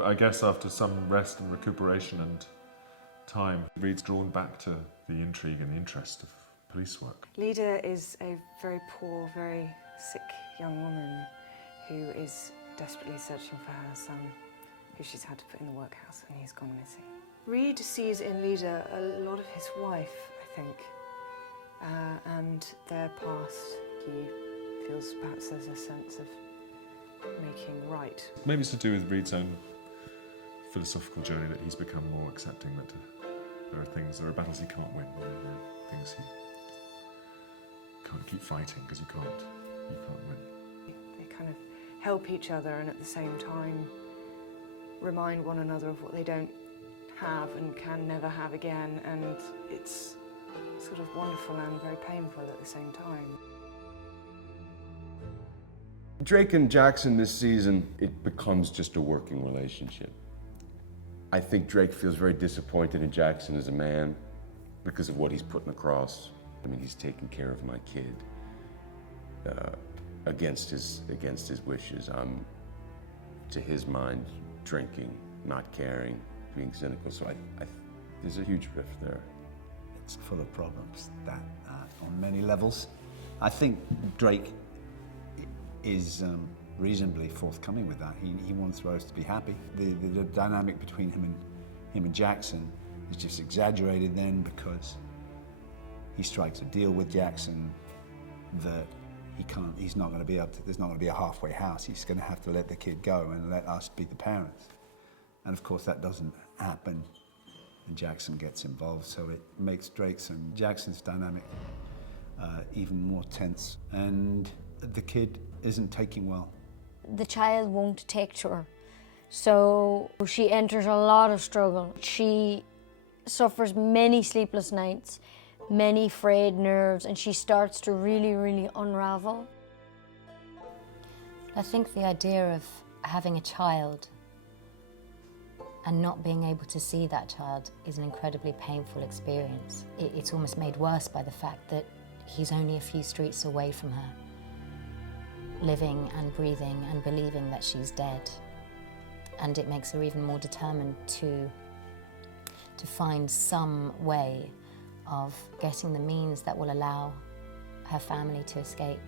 I guess after some rest and recuperation and time, Reed's drawn back to the intrigue and the interest of police work. Leda is a very poor, very sick young woman who is desperately searching for her son, who she's had to put in the workhouse, and he's gone missing. Reed sees in Leda a lot of his wife, I think, and their past. He feels perhaps there's a sense of making right. Maybe it's to do with Reed's own philosophical journey that he's become more accepting that there are battles he can't win, there are things he can't keep fighting because you can't win. They kind of help each other and at the same time remind one another of what they don't have and can never have again, and it's sort of wonderful and very painful at the same time. Drake and Jackson this season, it becomes just a working relationship. I think Drake feels very disappointed in Jackson as a man because of what he's putting across. I mean, he's taking care of my kid against his wishes. I'm, to his mind, drinking, not caring, being cynical. So there's a huge rift there. It's full of problems, that on many levels. I think Drake is reasonably forthcoming with that. He wants Rose to be happy. The dynamic between him and Jackson is just exaggerated then because he strikes a deal with Jackson that he's not going to be there's not going to be a halfway house. He's going to have to let the kid go and let us be the parents. And of course that doesn't happen, and Jackson gets involved, so it makes Drake's and Jackson's dynamic even more tense. And the kid isn't taking well. The child won't take to her, so she enters a lot of struggle. She suffers many sleepless nights, many frayed nerves, and she starts to really, really unravel. I think the idea of having a child and not being able to see that child is an incredibly painful experience. It's almost made worse by the fact that he's only a few streets away from her, living and breathing and believing that she's dead. And it makes her even more determined to find some way of getting the means that will allow her family to escape.